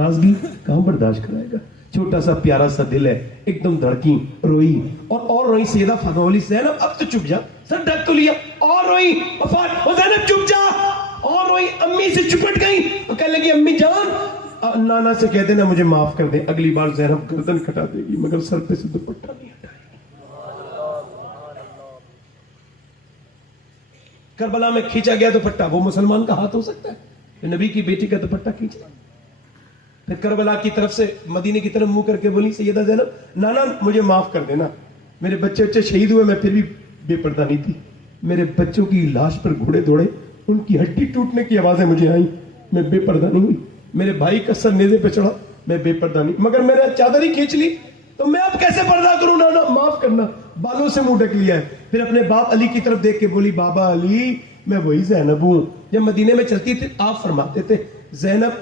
नाराजगी कहां बर्दाश्त कराएगा। छोटा सा प्यारा सा दिल है, एकदम धड़की, रोई और रोई। सैयदा फातिमा बोली ज़ैनब अब तो चुप जा, सर ढक तो लिया। और रोई, वफात ज़ैनब चुप जा। और रोई, अम्मी से चिपट गई और कहने लगी अम्मी जान नाना से कह देना मुझे माफ कर दे, अगली बार ज़ैनब गर्दन कटा देगी मगर सर पे से दुपट्टा नहीं हटाएगी। करबला में खींचा गया दुपट्टा, वो मुसलमान का हाथ हो सकता है? नबी की बेटी का दुपट्टा खींचा। फिर करबला की तरफ से मदीने की तरफ मुंह करके बोली सैयदा ज़ैनब नाना मुझे माफ कर देना, मेरे बच्चे शहीद हुए, मैं फिर भी बेपर्दा नहीं थी। मेरे बच्चों की लाश पर घोड़े दौड़े, उनकी हड्डी टूटने की आवाजें मुझे आई, मैं बेपर्दा नहीं हुई। मेरे भाई का सर नेज़े पे चढ़ा, मैं बेपर्दा नहीं, मगर मैंने चादर ही खींच ली तो मैं अब कैसे पर्दा करूं नाना, माफ करना। बालों से मुंह ढक लिया है। फिर अपने बाप अली की तरफ देख के बोली बाबा अली मैं वही ज़ैनब हूं। जब मदीने में चलती थी आप फरमाते थे ज़ैनब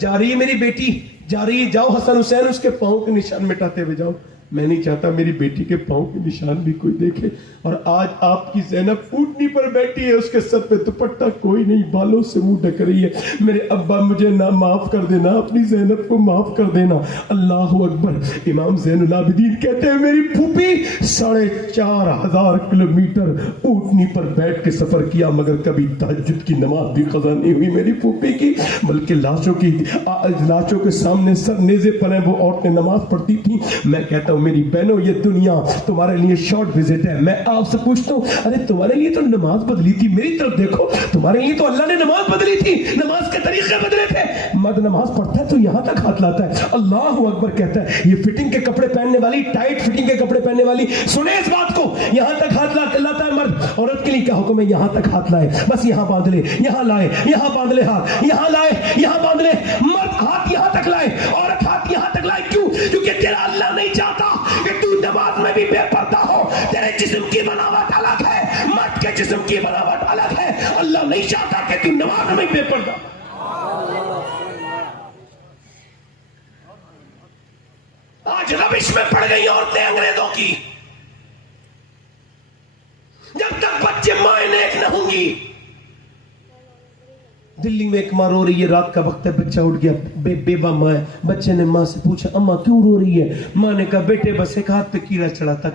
जा रही है मेरी बेटी, जा रही है, जाओ हसन हुसैन उसके पांव के निशान मिटाते हुए जाओ। मैं नहीं चाहता मेरी बेटी के पांव के निशान भी कोई देखे। और आज आपकी ज़ैनब ऊँटनी पर बैठी है, उसके सर पे दुपट्टा कोई नहीं, बालों से मुंह ढक रही है। मेरे अब्बा मुझे ना माफ कर देना, अपनी ज़ैनब को माफ कर देना। अल्लाह अकबर। इमाम ज़ैनुल आबिदीन कहते हैं मेरी फूफी 4,500 किलोमीटर ऊँटनी पर बैठ के सफर किया मगर कभी तहज्जुद की नमाज भी कज़ा नहीं हुई मेरी फूफी की, बल्कि लाशों के सामने सर नेज़े पर है वो औरतें नमाज पढ़ती थी। मैं कहता मेरी बहनों ये दुनिया तुम्हारे लिए शॉर्ट विजिट है। मैं आपसे पूछता हूँ अरे तुम्हारे लिए तो नमाज बदली थी, मेरी तरफ देखो, तुम्हारे लिए तो अल्लाह ने नमाज बदली थी, नमाज के तरीके बदले थे। मर्द नमाज पढ़ता है तो यहां तक हाथ लाता है। अल्लाह अकबर कहता है ये फिटिंग के कपड़े पहनने वाली, टाइट फिटिंग के कपड़े पहनने वाली सुने इस बात को, यहां तक हाथ लाता है मर्द। औरत के लिए क्या हुक्म है? यहां तक हाथ लाए, बस यहां बांध ले, यहां लाए, यहां बांध ले, हाथ यहां लाए, यहां बांध ले। मर्द हाथ यहां तक लाए, औरत हाथ यहां तक लाए। क्यों? क्योंकि तेरा अल्लाह नहीं चाहता कि तू नमाज में भी बेपर्दा हो। तेरे जिस्म की बनावट अलग है, मर्द के जिस्म की बनावट अलग है। अल्लाह नहीं चाहता कि तू नमाज में बेपर्दा। आज रविश में पड़ गई औरतें अंग्रेजों की। जब तक बच्चे मां नेक न होंगी। दिल्ली में एक माँ रो रही है, रात का वक्त है, बच्चा उठ गया, बेवा माँ है। बच्चे ने माँ से पूछा अम्मा क्यों रो रही है? माँ ने कहा बेटे बस एक हाथ पे कीड़ा चढ़ा था।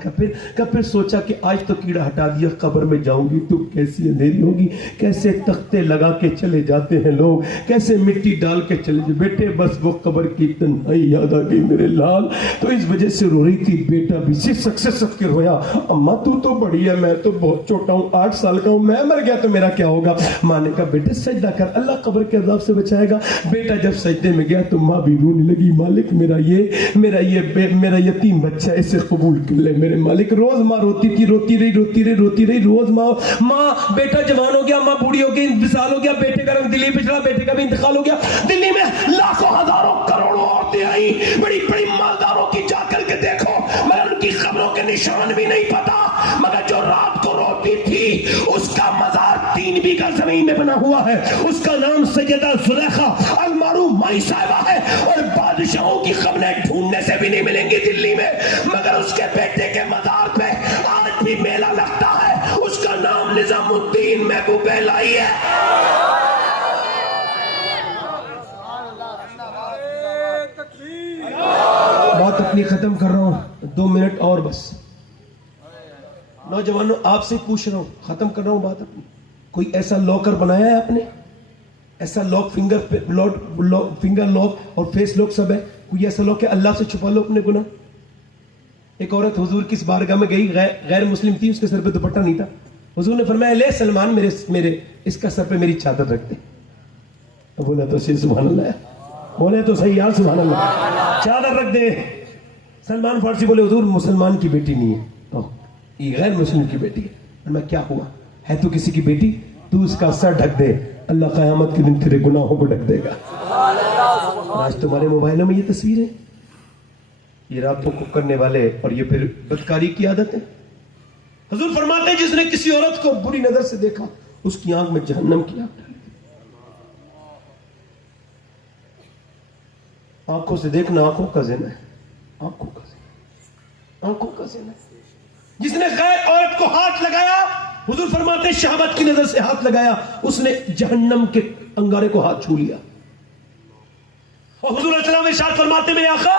फिर सोचा कि आज तो कीड़ा हटा दिया, कब्र में जाऊंगी तो कैसी अंधेरी होगी, कैसे तख्ते लगा के चले जाते हैं लोग, कैसे मिट्टी डाल के चले जाते। बेटे बस वो कब्र की तन्हाई याद आ गई मेरे लाल, तो इस वजह से रो रही थी। बेटा भी सक के रोया, अम्मा तू तो बड़ी है, मैं तो बहुत छोटा हूँ, 8 साल का हूँ, मैं मर गया तो मेरा क्या होगा? माँ ने कहा बेटे सजदा कर, अल्लाह कब्र के अज़ाब से बचाएगा। बेटा जब सजदे में गया तो माँ भी रोने लगी, मालिक मेरा यतीम बच्चा, इसे कबूल कर ले मेरे मालिक। रोज माँ रोती रही। रोज माँ बेटा जवान हो गया, माँ बूढ़ी हो गई, इंतकाल हो गया, बेटे का रंग दिल्ली पे चढ़ा, बेटे का भी इंतकाल हो गया। दिल्ली में लाखों हजारों करोड़ों औरतें आई, बड़ी बड़ी मालदारों की, जाकर के देखो मगर उनकी खबरों के निशान भी नहीं पता। मगर जो रात को रोती थी उसका मजार 3 बीघा जमीन में बना हुआ है, उसका नाम सैयदा जुलेखा अल-मारूफ माई साहिबा है। और बादशाहों की खबरें ढूंढने से भी नहीं मिलेंगी दिल्ली में, मगर उसके बेटे के मजार पे आज भी मेला लगता है। उसका नाम निजामुद्दीन महबूब लाई है। बात अपनी खत्म कर रहा हूं, 2 मिनट और बस। नौजवानों आपसे पूछ रहा हूं, खत्म कर रहा हूं बात अपनी। कोई ऐसा लॉकर बनाया है आपने? ऐसा लॉक, फिंगर लॉक और फेस लॉक सब है? कोई ऐसा लॉक है? अल्लाह से छुपा लो अपने गुनाह। एक औरत हुजूर की बारगाह में गई, गैर मुस्लिम थी, उसके सर पे दुपट्टा नहीं था। हुजूर ने फरमाया ले सलमान मेरे इसका सर पे मेरी चादर रख दे। तो बोला तो सही सुभान अल्लाह, बोले तो सही यार सुभान अल्लाह, चादर रख दे। सलमान फारसी बोले हुजूर मुसलमान की बेटी नहीं है, ये गैर मुस्लिम की बेटी है। मैं क्या हुआ, है तो किसी की बेटी, तू उसका सर ढक दे, अल्लाह क़यामत के दिन तेरे गुनाहों को ढक देगा। आज तुम्हारे मोबाइलों में ये तस्वीर है, ये रातों को करने वाले, और ये फिर बदकारी की आदत है। हुजूर फरमाते हैं जिसने किसी औरत को बुरी नजर से देखा उसकी आंख में जहन्नम की आग डाली। आंखों से देखना आंखों का ज़िना है, आंखों का ज़िना है। जिसने गैर औरत को हाथ लगाया, हुजूर फरमाते हैं शहावत की नजर से हाथ लगाया, उसने जहन्नम के अंगारे को हाथ छू लिया। और हुजूर अलैहिस्सलाम इरशाद फरमाते में आका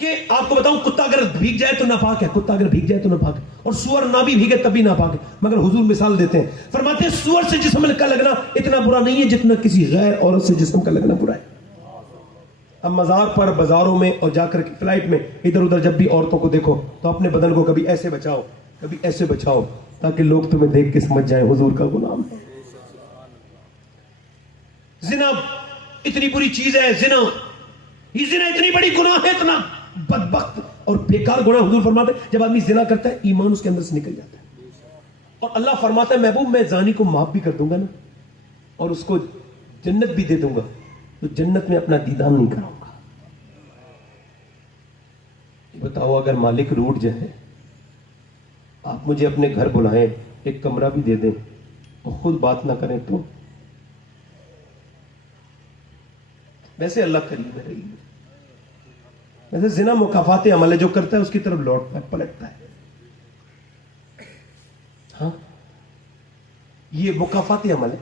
कि आपको बताऊं, कुत्ता अगर भीग जाए तो नापाक है, कुत्ता अगर भीग जाए तो नापाक है, और सुअर ना भी भीगे तब भी नापाक है। मगर हुजूर मिसाल देते हैं, फरमाते हैं सुअर से जिस्म का लगना इतना बुरा नहीं है जितना किसी गैर औरत से जिस्म का लगना बुरा है। अब मजार पर, बाजारों में और जाकर के फ्लाइट में इधर उधर जब भी औरतों को देखो तो अपने बदन को कभी ऐसे बचाओ, कभी ऐसे बचाओ, ताकि लोग तुम्हें देख के समझ जाए हुजूर का गुलाम है। जिना इतनी बुरी चीज है, जिना इतनी बड़ी गुनाह है, इतना बदबख्त और बेकार गुनाह। हुजूर फरमाते जब आदमी जिना करता है ईमान उसके अंदर से निकल जाता है, और अल्लाह फरमाता है महबूब मैं जानी को माफ भी कर दूंगा ना, और उसको जन्नत भी दे दूंगा, तो जन्नत में अपना दीदार नहीं कराऊंगा। बताओ अगर मालिक रूठ जाए, आप मुझे अपने घर बुलाएं, एक कमरा भी दे दें और खुद बात ना करें तो? वैसे अल्लाह करीम है, रहीम है। वैसे जिना मुकाफाते अमल है, जो करता है उसकी तरफ लौटता है, पलटता है। हाँ, ये मुकाफाते अमल है,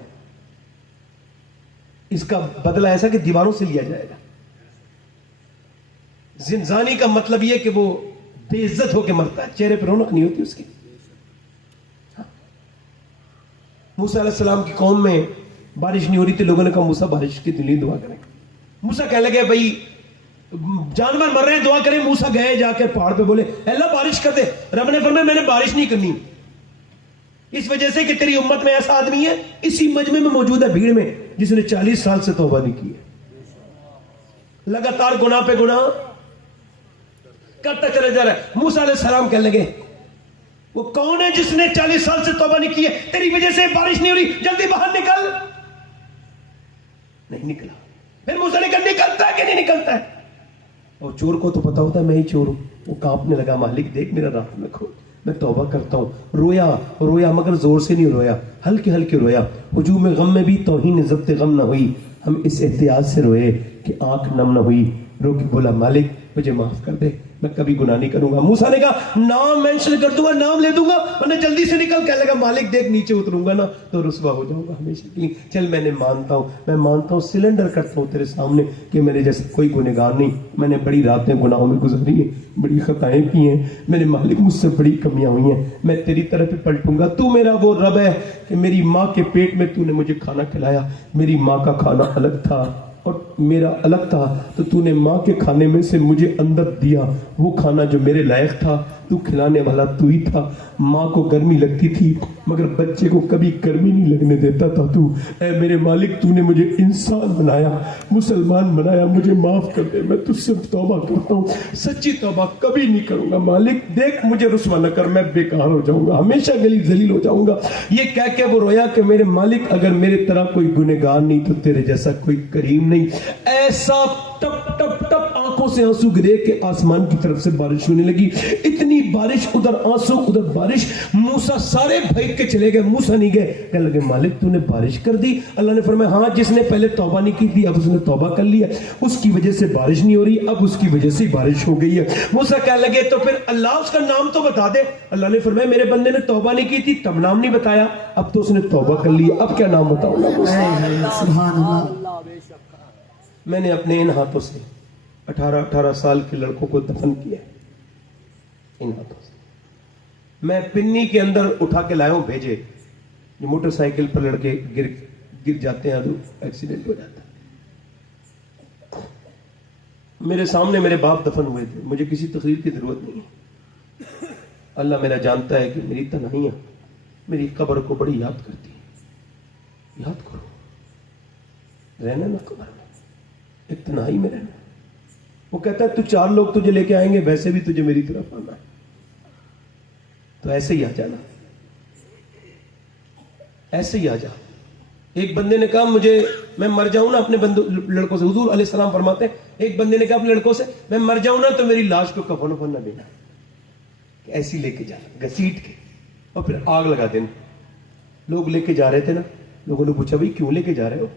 इसका बदला ऐसा कि दीवारों से लिया जाएगा। जिंजानी का मतलब यह कि वो बेइज्जत होकर मरता है, चेहरे पर रौनक नहीं होती उसकी। हाँ। मूसा अलैहिस्सलाम की कौम में बारिश नहीं हो रही थी, लोगों ने कहा मूसा बारिश की दिली दुआ करें। मूसा कहने लगे भाई जानवर मर रहे हैं, दुआ करें। मूसा गए जाकर पहाड़ पे बोले अल्लाह बारिश कर दे। रब ने फरमाया मैंने बारिश नहीं करनी, इस वजह से कि तेरी उम्मत में ऐसा आदमी है इसी मजमे में मौजूद है, भीड़ में, जिसने 40 साल से तौबा नहीं की है, लगातार गुनाह पे गुनाह करता चला जा रहा है। मूसा अलैहिस्सलाम कहने लगे वो कौन है जिसने 40 साल से तौबा नहीं की है, तेरी वजह से बारिश नहीं हो रही, जल्दी बाहर निकल। नहीं निकला। फिर मूसा ने कहा निकलता है कि नहीं निकलता है? और चोर को तो पता होता है मैं ही चोर हूं। वो कांपने लगा, मालिक देख मेरा राह में खोल, मैं तौबा करता हूं। रोया रोया मगर जोर से नहीं रोया, हल्के हल्के रोया। हुजूम गम में भी तौहीन ज़ब्त गम ना हुई, हम इस एहतियात से रोए कि आंख नम ना हुई। रो के बोला मालिक मुझे माफ कर दे, मैं कभी गुनाह नहीं करूंगा। मूसा ने कहा नाम मेंशन कर दूंगा, नाम ले दूंगा, वरना जल्दी से निकल। कहने लगा मालिक देख नीचे उतरूंगा ना तो रुसवा हो जाऊंगा हमेशा के लिए। चल मैंने मानता हूं, मैं मानता हूं, सिलेंडर करता हूं तेरे सामने कि मेरे जैसे कोई गुनहगार नहीं। मैंने बड़ी रातें गुनाहों में गुजारी है, बड़ी खताएं की हैं मेरे मालिक, मुझसे बड़ी कमियां हुई हैं। मैं तेरी तरफ पलटूंगा। तू मेरा वो रब है कि मेरी माँ के पेट में तूने मुझे खाना खिलाया, मेरी माँ का खाना अलग था और मेरा अलग था, तो तूने माँ के खाने में से मुझे अंदर दिया, वो खाना जो मेरे लायक था, तू खिलाने वाला तू ही था। माँ को गर्मी लगती थी मगर बच्चे को कभी गर्मी नहीं लगने देता था तू। ऐ मेरे मालिक तूने मुझे इंसान बनाया, मुसलमान बनाया, मुझे माफ कर दे। मैं तुझसे तौबा करता हूँ, सच्ची तौबा कभी नहीं करूंगा। मालिक देख मुझे रुसवा न कर, मैं बेकार हो जाऊंगा, हमेशा गली जलील हो जाऊंगा। ये कह के वो रोया कि मेरे मालिक अगर मेरे तरह कोई गुनहगार नहीं तो तेरे जैसा कोई करीम नहीं। ऐसा टप टप टप आंखों से आंसू गिरे के आसमान की तरफ से बारिश होने लगी। इतनी बारिश, उधर आंसू उधर बारिश। मूसा सारे भाग के चले गए, मूसा नहीं गए। कहने लगे मालिक तूने बारिश कर दी। अल्लाह ने फरमाया हाँ, जिसने पहले तौबा नहीं की थी अब उसने तौबा कर लिया, उसकी वजह से बारिश नहीं हो रही, अब उसकी वजह से बारिश हो गई है। मूसा कहने लगे तो फिर अल्लाह उसका नाम तो बता दे। अल्लाह ने फरमाया मेरे बंदे ने तौबा नहीं की थी तब नाम नहीं बताया, अब तो उसने तौबा कर लिया, अब क्या नाम बताऊंगा। मैंने अपने इन हाथों से 18 साल के लड़कों को दफन किया, इन हाथों से। मैं पिन्नी के अंदर उठा के लाया हूं भेजे, जो मोटरसाइकिल पर लड़के गिर जाते हैं तो एक्सीडेंट हो जाता है। मेरे सामने मेरे बाप दफन हुए थे, मुझे किसी तकरीर की जरूरत नहीं है। अल्लाह मेरा जानता है कि मेरी तन्हाइयां मेरी कब्र को बड़ी याद करती है। याद करो, रहना ना कब्र में, एक तन्हाई में रहना। वो कहता है तू 4 लोग तुझे लेके आएंगे, वैसे भी तुझे मेरी तरफ आना है, तो ऐसे ही आ जाना, ऐसे ही आ जा। एक बंदे ने कहा मैं मर जाऊं ना अपने लड़कों से, हुजूर अलैहिस्सलाम फरमाते एक बंदे ने कहा अपने लड़कों से मैं मर जाऊं ना तो मेरी लाश को कफन उफन ना देना, ऐसी लेके जाना घसीट के और फिर आग लगा देना। लोग लेके जा रहे थे ना, लोगों ने पूछा भाई क्यों लेके जा रहे हो?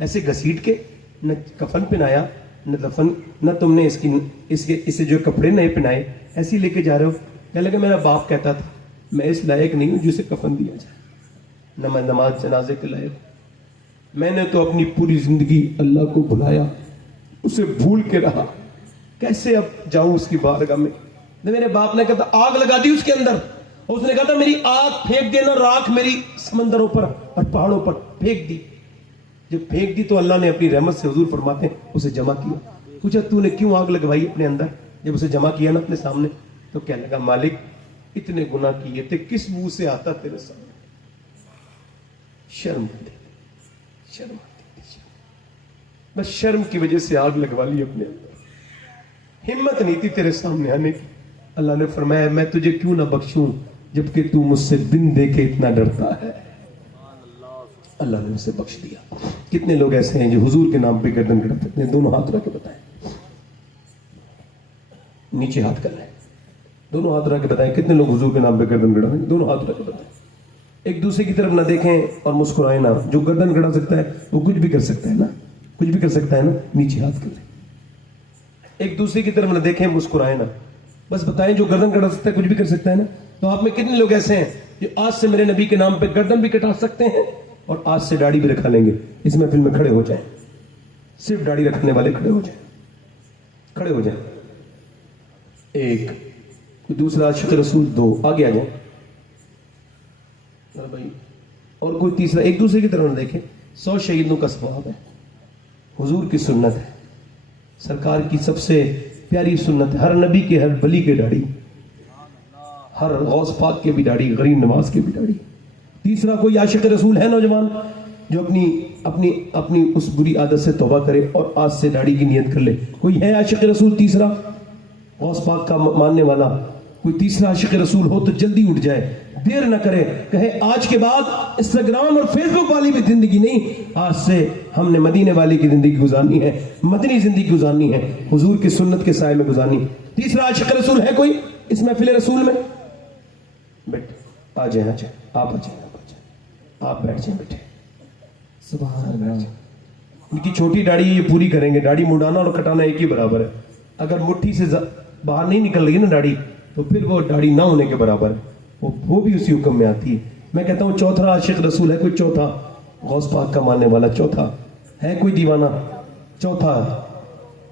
ऐसे घसीट के, न कफन पहनाया न दफन, न तुमने इसे जो कपड़े नए पहनाए, ऐसे ही लेके जा रहे हो। कहने लगे मेरा बाप कहता था मैं इस लायक नहीं हूं जिसे कफन दिया जाए, न मैं नमाज जनाजे के लायक, मैंने तो अपनी पूरी जिंदगी अल्लाह को भुलाया, उसे भूल के रहा, कैसे अब जाऊं उसकी बारगाह में। तो मेरे बाप ने कहा आग लगा दी उसके अंदर, और उसने कहा था मेरी आग फेंक देना, राख मेरी समंदरों पर और पहाड़ों पर फेंक दी। जब फेंक दी तो अल्लाह ने अपनी रहमत से, हुजूर फरमाते हैं, उसे जमा किया। पूछा तूने क्यों आग लगवाई अपने अंदर? जब उसे जमा किया ना अपने सामने, तो कहने लगा मालिक इतने गुनाह किए थे, किस मुंह से आता तेरे सामने? शर्म आती, शर्म आती, शर्म। बस शर्म की वजह से आग लगवा ली अपने अंदर, हिम्मत नहीं थी तेरे सामने आने की। अल्लाह ने फरमाया मैं तुझे क्यों ना बख्शूं जबकि तू मुझसे दिन देखे इतना डरता है। अल्लाह ने उसे बख्श दिया। कितने लोग ऐसे हैं जो हुजूर के नाम पे गर्दन कटा सकते हैं? दोनों हाथ रख के बताएं, नीचे हाथ कर रहे हैं, दोनों हाथ रख के बताएं कितने लोग हुजूर के नाम पे गर्दन कटा सकते? दोनों हाथ रख के बताएं। एक दूसरे की तरफ ना देखें और मुस्कुराए ना। जो गर्दन कटा सकता है वो कुछ भी कर सकता है ना, कुछ भी कर सकता है ना। नीचे हाथ कर ले। एक दूसरे की तरफ ना देखें, मुस्कुराए ना, बस बताएं जो गर्दन कटा सकता है कुछ भी कर सकता है ना। तो आप में कितने लोग ऐसे हैं जो आज से मेरे नबी के नाम पे गर्दन भी कटा सकते हैं और आज से दाढ़ी भी रखा लेंगे? इस महफिल में खड़े हो जाएं, सिर्फ दाढ़ी रखने वाले खड़े हो जाएं, खड़े हो जाएं। एक, दूसरा आशिक रसूल, दो, आगे आ जाए भाई, और कोई तीसरा। एक दूसरे की तरफ न देखें। 100 शहीदों का सवाब है, हुजूर की सुन्नत है, सरकार की सबसे प्यारी सुन्नत है। हर नबी के, हर वली के दाढ़ी, हर गौस पाक के भी दाढ़ी, गरीब नवाज के भी दाढ़ी। तीसरा, कोई आशिक रसूल है नौजवान जो अपनी अपनी अपनी उस बुरी आदत से तौबा करे और आज से दाढ़ी की नियत कर ले? कोई है आशिक रसूल तीसरा, गौस पाक का मानने वाला? कोई तीसरा आशिक रसूल हो तो जल्दी उठ जाए, देर ना करे, कहे आज के बाद इंस्टाग्राम और फेसबुक वाली भी जिंदगी नहीं, आज से हमने मदीने वाली की जिंदगी गुजारनी है, मदनी जिंदगी गुजारनी है, हुजूर की सुन्नत के साए में गुजारनी। तीसरा आशिक रसूल है कोई इस महफिल रसूल में? बेटे आ जाए, आ जाए, आप आ जाए, आप आ जाए, आप बैठ जाए बेटे। सुभान अल्लाह। इनकी छोटी दाढ़ी ये पूरी करेंगे। दाढ़ी मुड़ाना और कटाना एक ही बराबर है। अगर मुट्ठी से बाहर नहीं निकल रही ना दाढ़ी, तो फिर वो दाढ़ी ना होने के बराबर है, वो भी उसी हुक्म में आती है। मैं कहता हूँ चौथा आशिक रसूल है कोई? चौथा गौस पाक का मानने वाला? चौथा है कोई दीवाना? चौथा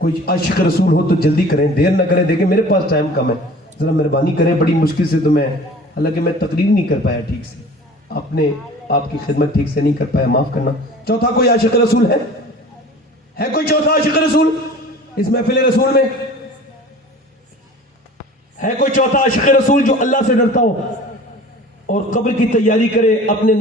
कोई आशिक रसूल हो तो जल्दी करें, देर ना करें। देखिए मेरे पास टाइम कम है, जरा मेहरबानी करें, बड़ी मुश्किल से तो मैं, हालांकि मैं तकरीर नहीं कर पाया ठीक से, आपने आपकी खिदमत ठीक से नहीं कर पाया, माफ करना। चौथा कोई आशिक रसूल है कोई चौथा आशिक रसूल इस महफिल रसूल में? है कोई चौथा आशिक रसूल जो अल्लाह से डरता हो और कब्र की तैयारी करे अपने